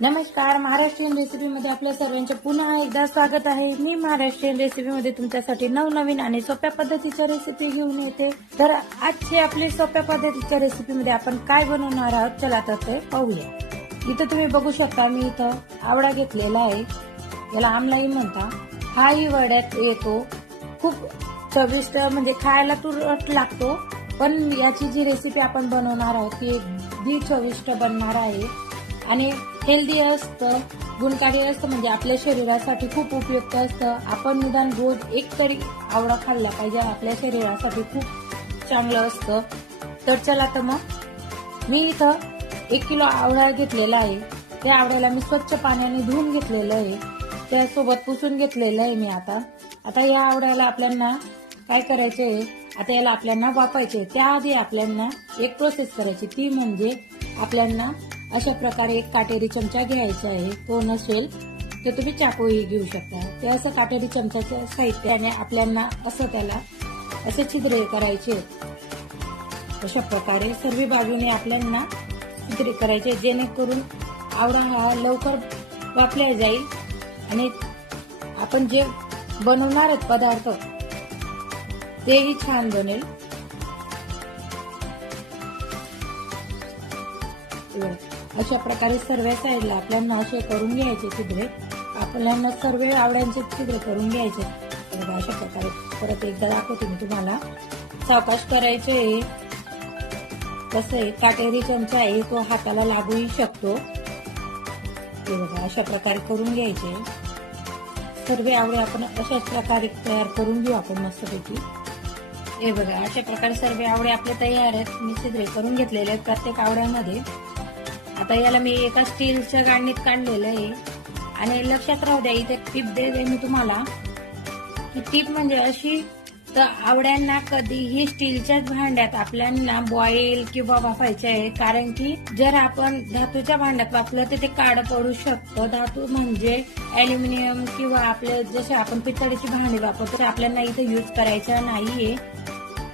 नमस्कार, महाराष्ट्रीयन रेसिपीमध्ये आपल्या सर्वांचे पुन्हा एकदा स्वागत आहे। मी महाराष्ट्रीयन रेसिपीमध्ये तुमच्यासाठी नवनवीन आणि सोप्या पद्धतीच्या रेसिपी घेऊन येते। तर आजची आपली सोप्या पद्धतीच्या रेसिपीमध्ये आपण काय बनवणार आहोत चला तर ते पाहूया। इथं तुम्ही बघू शकता मी इथं आवळा घेतलेला आहे, याला आमलाई म्हणता। हाही वड्यात येतो, खूप चविष्ट म्हणजे खायला तुरट लागतो, पण याची जी रेसिपी आपण बनवणार आहोत ती अगदी चविष्ट बनणार आहे आणि हेल्दी असतं, गुणकारी असतं, म्हणजे आपल्या शरीरासाठी खूप उपयुक्त असतं। आपण निदान रोज एक तरी आवळा खाल्ला पाहिजे, आपल्या शरीरासाठी खूप चांगलं असतं। तर चला तर मग मी इथं 1 किलो आवळा घेतलेला आहे। त्या आवळ्याला मी स्वच्छ पाण्याने धुवून घेतलेलं आहे, त्यासोबत पुसून घेतलेलं आहे मी। आता या आवळ्याला आपल्याला काय करायचे, आता याला आपल्याला वाफायचे। त्याआधी आपल्याला एक प्रोसेस करायची, ती म्हणजे आपल्याला अशा प्रकारे एक काटेरी चमचा घ्यायचा आहे। तो नसेल तर तुम्ही चाकूही घेऊ शकता। ते असं काटेरी चमच्याच्या साहित्याने आपल्याला असं त्याला असे छिद्रे करायचे। अशा प्रकारे सर्व बाजूने आपल्याला छिद्रे करायचे, जेणेकरून आवळा हा लवकर वाफला जाईल आणि आपण जे बनवणार आहेत पदार्थ तेही छान बनेल। अशा प्रकारे सर्व साईडला आपल्याला असे करून घ्यायचे छिद्रे। आपल्याला सर्व आवळ्यांचे छिद्रे करून घ्यायचे। अशा प्रकारे परत एकदा दाखवते मी तुम्हाला, सावकाश करायचे। कसं आहे, काटेरी चमचा आहे तो हाताला लागूही शकतो। अशा प्रकारे करून घ्यायचे। सर्व आवळे आपण अशाच प्रकारे तयार करून घेऊ आपण मस्तपैकी। हे बघा, अशा प्रकारे सर्व आवळे आपले तयार आहेत। मी छिद्रे करून घेतलेले आहेत प्रत्येक आवळ्यामध्ये। आता याला मी एका स्टीलच्या गाडणीत काढलेलं आहे आणि लक्षात राहू द्या, इथे टीप देते मी तुम्हाला। ही टीप म्हणजे अशी, तर आवळ्यांना कधीही स्टीलच्याच भांड्यात आपल्याला बॉईल किंवा वाफायचे आहे, कारण की जर आपण धातूच्या भांड्यात वापरलं तर ते काळं पडू शकतं। धातू म्हणजे अॅल्युमिनियम किंवा आपले जसे आपण पितळेची भांडी वापरतो, आपल्याला इथे यूज करायचं नाहीये।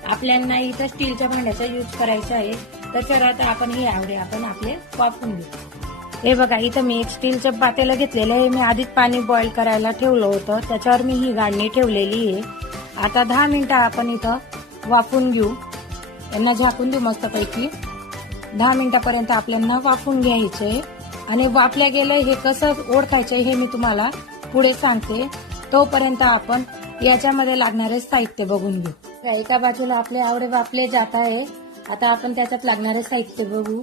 आपल्याला इथं स्टीलच्या भांड्याचा यूज करायचा आहे। त्याच्यावर आता आपण हे आवळे आपण आपले वाफवून घेऊ। हे बघा, इथं मी एक स्टीलचं पातेलं घेतलेलं आहे। मी आधीच पाणी बॉईल करायला ठेवलं होतं, त्याच्यावर मी ही गाळणी ठेवलेली आहे। आता 10 मिनिटं आपण इथं वाफवून घेऊ, यांना झाकून देऊ मस्तपैकी। 10 मिनिटापर्यंत आपल्याला वाफवून घ्यायचंय आणि वाफल्या गेलं हे कसं ओळखायचं हे मी तुम्हाला पुढे सांगते। तोपर्यंत आपण याच्यामध्ये लागणारे साहित्य बघून घेऊ। एका बाजूला आपले आवळे वाफले जात आहे, आता आपण त्याच्यात लागणारे साहित्य बघू।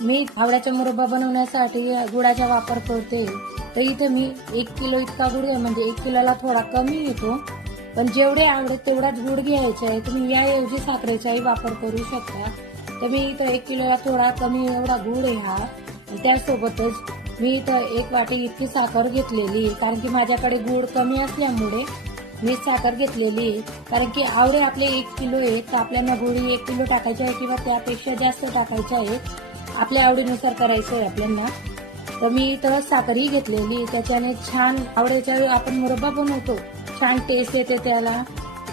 मी आवळ्याचा मुरब्बा बनवण्यासाठी गुळाचा वापर करते। तर इथे मी 1 किलो इतका गुळ आहे, म्हणजे 1 किलोला थोडा कमी येतो, पण जेवढे आवडेल तेवढाच गुळ घ्यायचा आहे। तुम्ही याऐवजी साखरेचाही वापर करू शकता। तर मी इथं 1 किलोला थोडा कमी एवढा गुळ आहे हा। त्यासोबतच मी इथं 1 वाटी इतकी साखर घेतलेली आहे, कारण की माझ्याकडे गुळ कमी असल्यामुळे मी साखर घेतलेली आहे। कारण की आवळे आपले 1 किलो आहेत, तर आपल्याला गुळी 1 किलो टाकायचे आहे किंवा त्यापेक्षा जास्त टाकायचे आहे, आपल्या आवडीनुसार करायचं आहे आपल्याला। तर मी इथं साखरही घेतलेली, त्याच्याने छान आवळ्याच्या आपण मुरब्बा बनवतो, छान टेस्ट येते त्याला,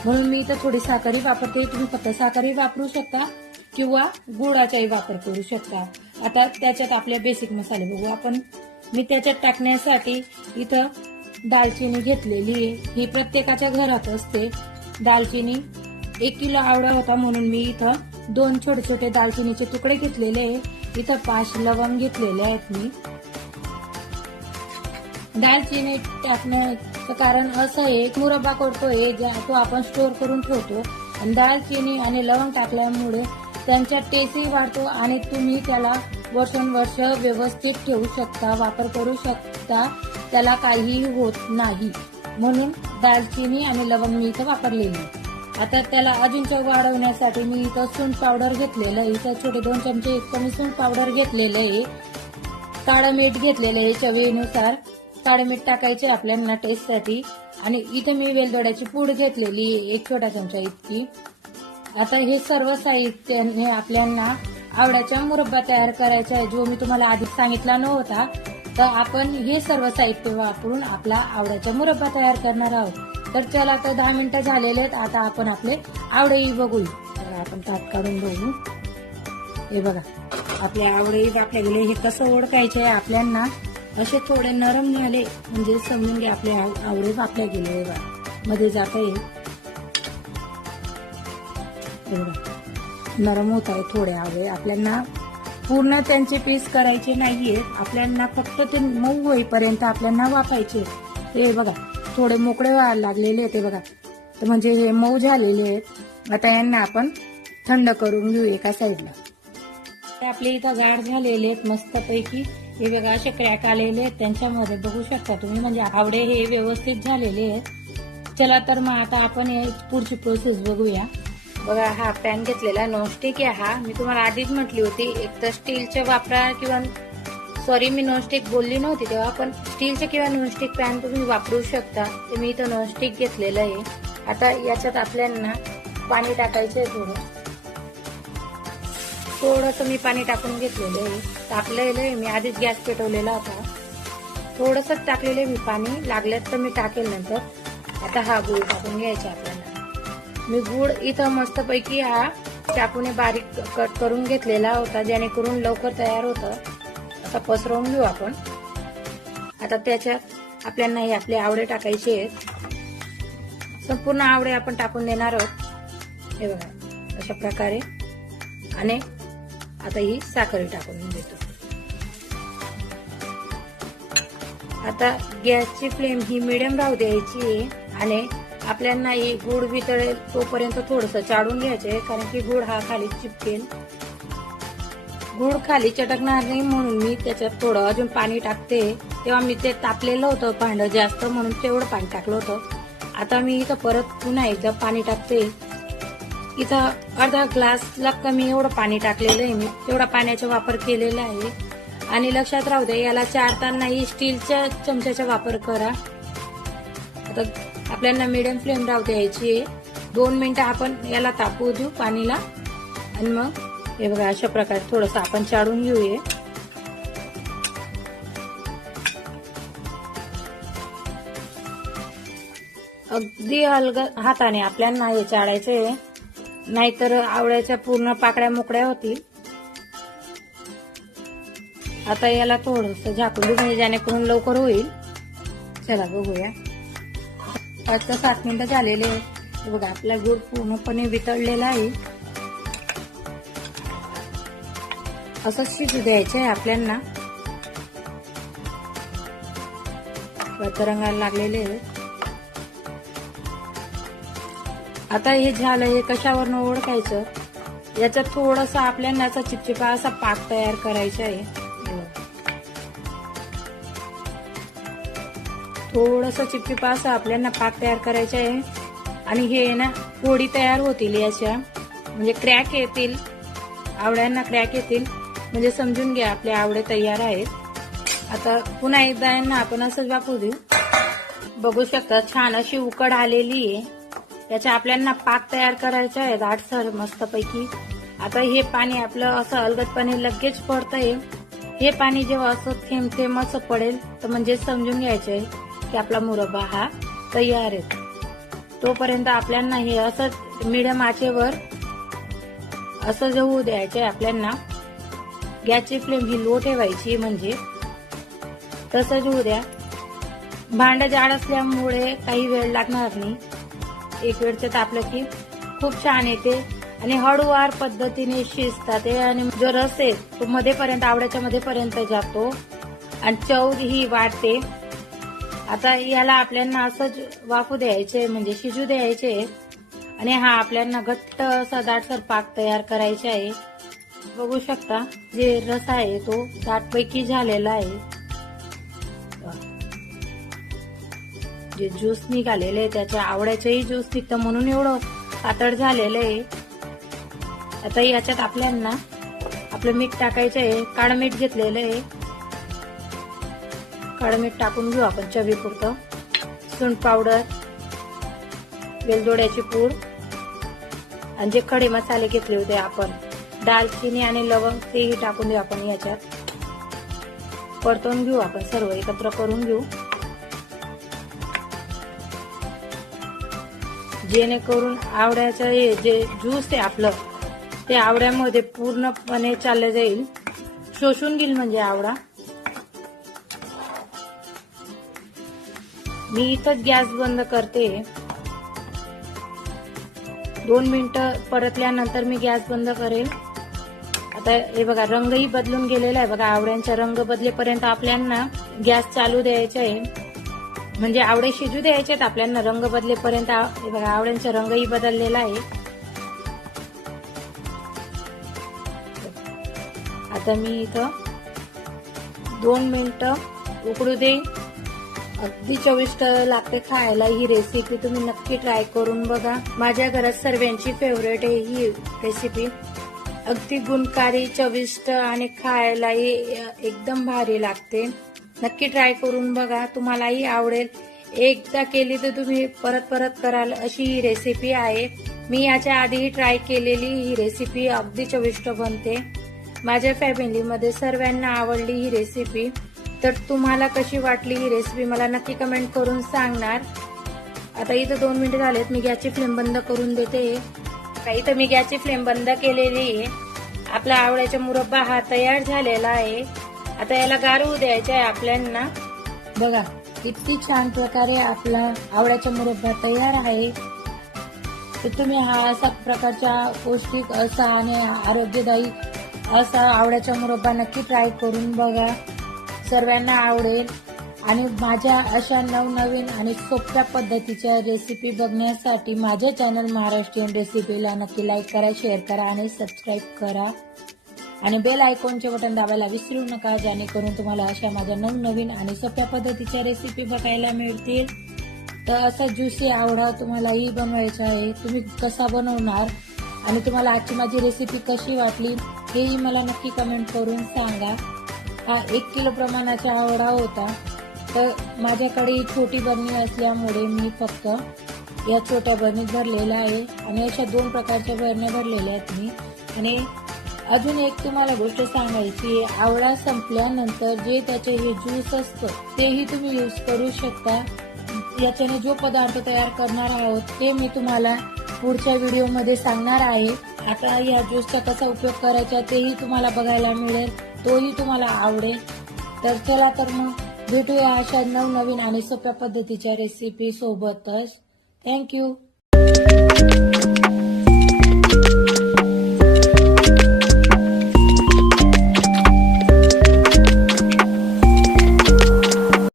म्हणून मी इथं थोडी साखरही वापरते। तुम्ही फक्त साखरही वापरू शकता किंवा गुळाचाही वापर करू शकता। आता त्याच्यात आपले बेसिक मसाले बघू आपण। मी त्याच्यात टाकण्यासाठी इथं दालचिनी घेतलेली आहे, ही प्रत्येकाच्या घरात असते दालचिनी। 1 किलो आवळा होता म्हणून मी इथं 2 छोटे छोटे दालचिनीचे तुकडे घेतलेले आहे। इथं 5 लवंग घेतलेले आहेत मी। दालचिनी टाकण्याचं कारण असं आहे, मुरब्बा करतोय तो आपण स्टोर करून ठेवतो, आणि दालचिनी आणि लवंग टाकल्यामुळे त्यांचा टेस्टही वाढतो आणि तुम्ही त्याला वर्षानुवर्ष व्यवस्थित ठेवू शकता, वापर करू शकता, त्याला काहीही होत नाही। म्हणून दालचिनी आणि लवंग मी इथं वापरलेली। आता त्याला अजून चव वाढवण्यासाठी मी इथं सुंठ पावडर घेतलेलं आहे। इथं छोटे 2 चमचे इतकं मी सुंठ पावडर घेतलेलं आहे। काळं मीठ घेतलेलं आहे, चवीनुसार काळं मीठ टाकायचे आपल्याला टेस्टसाठी। आणि इथे मी वेलदोड्याची पूड घेतलेली आहे, 1 छोटा चमचा इतकी। आता हे सर्व साहित्याने आपल्याला आवळ्याचा मुरब्बा तयार करायचा आहे, जो मी तुम्हाला आधी सांगितला नव्हता। तर आपण हे सर्व साहित्य वापरून आपला आवळ्याचा मुरब्बा तयार करणार आहोत। तर चला, तर 10 मिनिटं झालेले आहेत, आता आपण आपले आवळेही बघू। आपण ताट काढून बघू। हे बघा, आपले आवळे वापले गेले. हे कसं ओळखायचे आहे आपल्याला, असे थोडे नरम झाले म्हणजे समजून घ्या आपले आवळे वापले गेले. मध्ये जाता येईल नरम होत आहे थोडे आवळे. आपल्याला पूर्ण त्यांचे पीस करायचे नाहीये, आपल्याला फक्त ते मऊ होईपर्यंत आपल्याला वाफायचे. हे बघा थोडे मोकळे व्हायला लागलेले ते बघा, तर म्हणजे हे मऊ झालेले आहेत. आता यांना आपण थंड करून घेऊ एका साईडला. आपले इथं गार झालेले आहेत मस्तपैकी. हे बघा असे क्रॅक आलेले आहेत त्यांच्यामध्ये बघू शकता तुम्ही, म्हणजे आवडे हे व्यवस्थित झालेले आहेत. चला तर मग आता आपण पुढची प्रोसेस बघूया. बघा हा पॅन घेतलेला नॉनस्टिक आहे. हा मी तुम्हाला आधीच म्हटली होती, एक तर स्टीलचे वापरा किंवा सॉरी मी नॉनस्टिक बोलली नव्हती तेव्हा, पण स्टीलचे किंवा नॉनस्टिक पॅन तुम्ही वापरू शकता. तर मी इथं नॉनस्टिक घेतलेलं आहे. आता याच्यात आपल्याला पाणी टाकायचं आहे. थोडंसं मी पाणी टाकून घेतलेलं आहे. टाकलेलं आहे मी आधीच, गॅस पेटवलेला होता. थोडंसंच टाकलेलं आहे मी पाणी, लागल्यात तर मी टाकेल नंतर. आता हा गूळ टाकून घ्यायचा आपल्याला. मी गूळ इथं मस्तपैकी हा चाकूने बारीक कट करून घेतलेला होता, जेणेकरून लवकर तयार होतं. आता पसरवून घेऊ आपण. आता त्याच्यात आपल्याला हे आपले आवळे टाकायचे आहेत. संपूर्ण आवळे आपण टाकून देणार आहोत. हे बघा अशा प्रकारे. आणि आता ही साखर टाकून देतो. आता गॅसची फ्लेम ही मिडियम राहू द्यायची आणि आपल्याला हे गुळ वितळेल तोपर्यंत थोडंसं चाळून घ्यायचंय, कारण की गुळ हा खाली चिपकेल. गुळ खाली चटकणार नाही म्हणून मी त्याच्यात थोडं अजून पाणी टाकते. तेव्हा मी ते तापलेलं होतं भांडं जास्त, म्हणून तेवढं पाणी टाकलं होतं. आता मी इथं परत पुन्हा एकदा पाणी टाकते. इथं अर्धा ग्लासला कमी एवढं पाणी टाकलेलं आहे मी, तेवढा पाण्याचा वापर केलेला आहे. आणि लक्षात राहू दे, याला चारतानाही स्टीलच्या चमच्याचा वापर करा. आता आपल्याला मिडियम फ्लेम राहू द्यायची आहे. 2 मिनिटं आपण याला तापवू देऊ पाणीला. आणि मग हे बघा अशा प्रकारे थोडंसं आपण चाळून घेऊया. अगदी हलका हाताने आपल्याला हे चाळायचंय, नाहीतर आवळ्याच्या पूर्ण पाकळ्या मोकळ्या होतील. आता याला थोडंसं झाकून देऊ, म्हणजे जेणेकरून लवकर होईल. चला बघूया. 5 ते 7 मिनिटं झालेले. बघा आपला गूळ पूर्णपणे वितळलेला आहे. असं शिजू द्यायचं आहे आपल्याला. रंगायला लागलेले आहे. आता हे झालं, हे कशावरनं ओळखायचं, याच्यात थोडंसं आपल्याला असा चिपचिपा असा पाक तयार करायचा आहे. थोडंसं चिपचिपा असं आपल्याला पाक तयार करायचा आहे. आणि हे ना पोळी तयार होतील याच्या, म्हणजे क्रॅक येतील आवळ्यांना, क्रॅक येतील म्हणजे समजून घ्या आपले आवळे तयार आहेत. आता पुन्हा एकदा यांना आपण असंच वापरू देऊ. बघू शकता छान अशी उकड आलेली आहे. त्याच्या आपल्याला पाक तयार करायचा आहे दाटसर मस्तपैकी. आता हे पाणी आपलं असं अलगदपणे लगेच पडतंय. हे पाणी जेव्हा असं थेंब थेंब असं पडेल तर म्हणजे समजून घ्यायचंय की आपला मुरब्बा हा तयार आहे. तोपर्यंत आपल्याला हे असं मिडियम आचेवर असं जे होऊ द्यायचंय आपल्याला. गॅसची फ्लेम ही लो ठेवायची, म्हणजे तसंच होऊ द्या. भांडं जाड असल्यामुळे काही वेळ लागणार नाही. एक वेळचं तापलं की खूप छान येते आणि हळूवार पद्धतीने शिजतात ते. आणि जो रस आहे तो मध्येपर्यंत, आवड्याच्या मध्येपर्यंत जातो आणि चव ही वाढते. आता याला आपल्याला असंच वाफू द्यायचे, म्हणजे शिजू द्यायचे. आणि हा आपल्याला घट्ट असा दाटसर पाक तयार करायचा आहे. बघू शकता जे रस आहे तो दाटपैकी झालेला आहे. जे ज्यूस निघालेले आहे त्याच्या आवड्याचेही ज्यूस निघतं, म्हणून एवढं पातळ झालेलं आहे. आता याच्यात आपल्याला आपलं मीठ टाकायचं आहे. काळं मीठ घेतलेलं आहे. काळं मीठ टाकून घेऊ आपण चवीपुरतं. सुंठ पावडर, वेलदोड्याची पूड आणि जे खडे मसाले घेतले होते आपण, दालचिनी आणि लवंग, तेही टाकून देऊ आपण याच्यात. परतवून घेऊ आपण, सर्व एकत्र करून घेऊ, जेणेकरून आवड्याचं हे जे ज्यूस आहे आपलं ते आवड्यामध्ये पूर्णपणे चाललं जाईल. शोषून घेईल म्हणजे आवळा. मी इथंच गॅस बंद करते. 2 मिनिटं परतल्यानंतर मी गॅस बंद करेल. आता हे बघा रंगही बदलून गेलेला आहे बघा. आवळ्यांचा रंग बदलेपर्यंत आपल्याला गॅस चालू द्यायचा आहे. म्हणजे आवळे शिजू द्यायचे आहेत आपल्याला रंग बदलेपर्यंत. हे बघा आवळ्यांचा रंगही बदललेला आहे. आता मी इथं 2 मिनिटं उकडू दे. अगदी चविष्ट लागते खायला ही रेसिपी. तुम्ही नक्की ट्राय करून बघा. माझ्या घरात सर्वांची फेवरेट आहे ही रेसिपी. अगदी गुणकारी, चविष्ट आणि खायलाही एकदम भारी लागते. नक्की ट्राय करून बघा, तुम्हालाही आवडेल. एकदा केली तर तुम्ही परत परत कराल अशी ही रेसिपी आहे. मी याच्या आधीही ट्राय केलेली ही रेसिपी. अगदी चविष्ट बनते. माझ्या फॅमिलीमध्ये सर्वांना आवडली ही रेसिपी. तर तुम्हाला कशी वाटली ही रेसिपी मला नक्की कमेंट करून सांगणार. आता इथं 2 मिनिटं झालेत. मी गॅसची फ्लेम बंद करून देते. इथं मी गॅसची फ्लेम बंद केलेली आहे. आपला आवळ्याचा मुरब्बा हा तयार झालेला आहे. आता याला गारू द्यायचा आहे आपल्याला. बघा किती छान प्रकारे आपला आवळ्याचा मुरब्बा तयार आहे. तर तुम्ही हा असा प्रकारचा पौष्टिक असा आणि आरोग्यदायी असा आवळ्याचा मुरब्बा नक्की ट्राय करून बघा. सर्वांना आवडेल. आणि माझ्या अशा नवनवीन आणि सोप्या पद्धतीच्या रेसिपी बघण्यासाठी माझे चॅनल महाराष्ट्रीयन रेसिपीला नक्की लाईक करा, शेअर करा आणि सबस्क्राईब करा. आणि बेल आयकॉनचे बटन दाबायला विसरू नका, जेणेकरून तुम्हाला अशा माझ्या नवनवीन आणि सोप्या पद्धतीच्या रेसिपी बघायला मिळतील. तर असा ज्युसी आवळा तुम्हालाही बनवायचा आहे. तुम्ही कसा बनवणार आणि तुम्हाला आजची माझी रेसिपी कशी वाटली हेही मला नक्की कमेंट करून सांगा. हा 1 किलो प्रमाणाचा आवळा होता. तर माझ्याकडे ही छोटी बरणी असल्यामुळे मी फक्त या छोट्या बरणीत भरलेला आहे. आणि अशा 2 प्रकारच्या बरण्या भरलेल्या आहेत मी. आणि अजून एक तुम्हाला गोष्ट सांगायची आहे. आवळा संपल्यानंतर जे त्याचे हे ज्यूस असतं तेही तुम्ही यूज करू शकता. याच्याने जो पदार्थ तयार करणार आहोत ते मी तुम्हाला पुढच्या व्हिडिओमध्ये सांगणार आहे. आता या ज्यूसचा कसा उपयोग करायचा तेही तुम्हाला बघायला मिळेल. तोही तुम्हाला आवडेल. तर चला तर मग भेटूया अशा नवनवीन आणि सोप्या पद्धतीच्या रेसिपी सोबतच. थँक्यू.